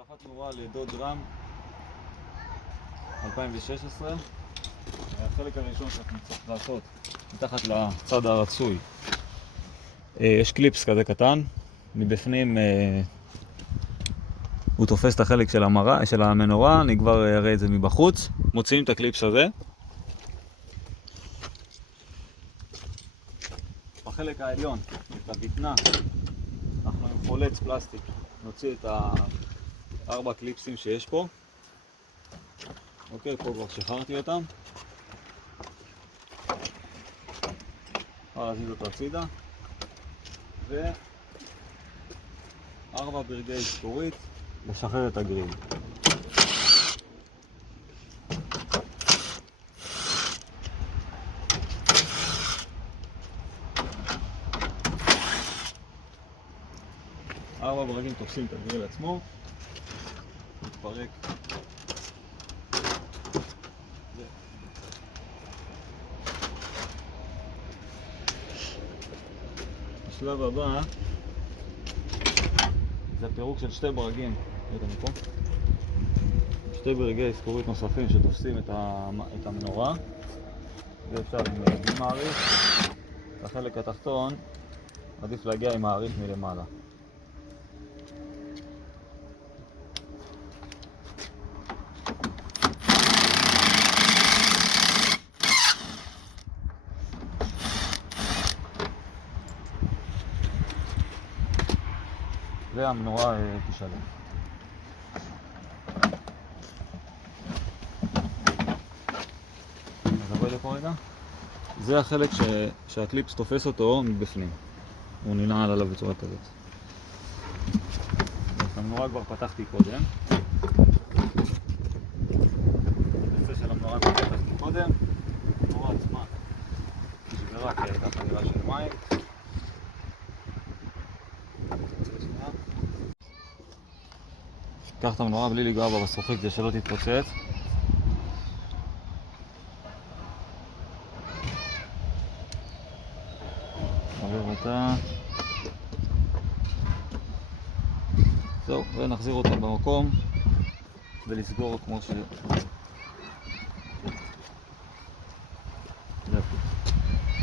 החלפת נורה לדוד רם 2016. החלק הראשון שאנחנו צריכים לעשות מתחת לצד הרצוי, יש קליפס כזה קטן, מבפנים הוא תופס את החלק של המנורה, אני כבר אראה את זה מבחוץ. מוציאים את הקליפס הזה. בחלק העליון, את הבטנה, אנחנו עם חולץ פלסטיק נוציא את הארבע קליפסים שיש פה. אוקיי, פה כבר שחררתי אותם. להזיז אותו הצידה. וארבע ברגעי זכורית, לשחרר את הגריל. ארבע ברגעים תופסים את הגריל עצמו, מתפרק. השלב הבא זה הפירוק של שתי ברגים, פה. שתי ברגי זכורית נוספים שתופסים את המנורה, ואפשר עם מעריך. לחלק התחתון עדיף להגיע עם מעריך מלמעלה. והמנורה תשלם. אז עבוד לפה רגע. זה החלק שהקליפס תופס אותו מבפנים. הוא ננעל עליו בצורה כזאת. את המנורה כבר פתחתי קודם. את של המנורה כבר פתחתי קודם. המנורה עצמה נשברה כי הייתה חדירה של מים. קח את המנורה בלי לגוע בה בזכוכית כדי שלא תתפוצץ. עבר אותה. זהו, ונחזיר אותה במקום ולסגור כמו ש...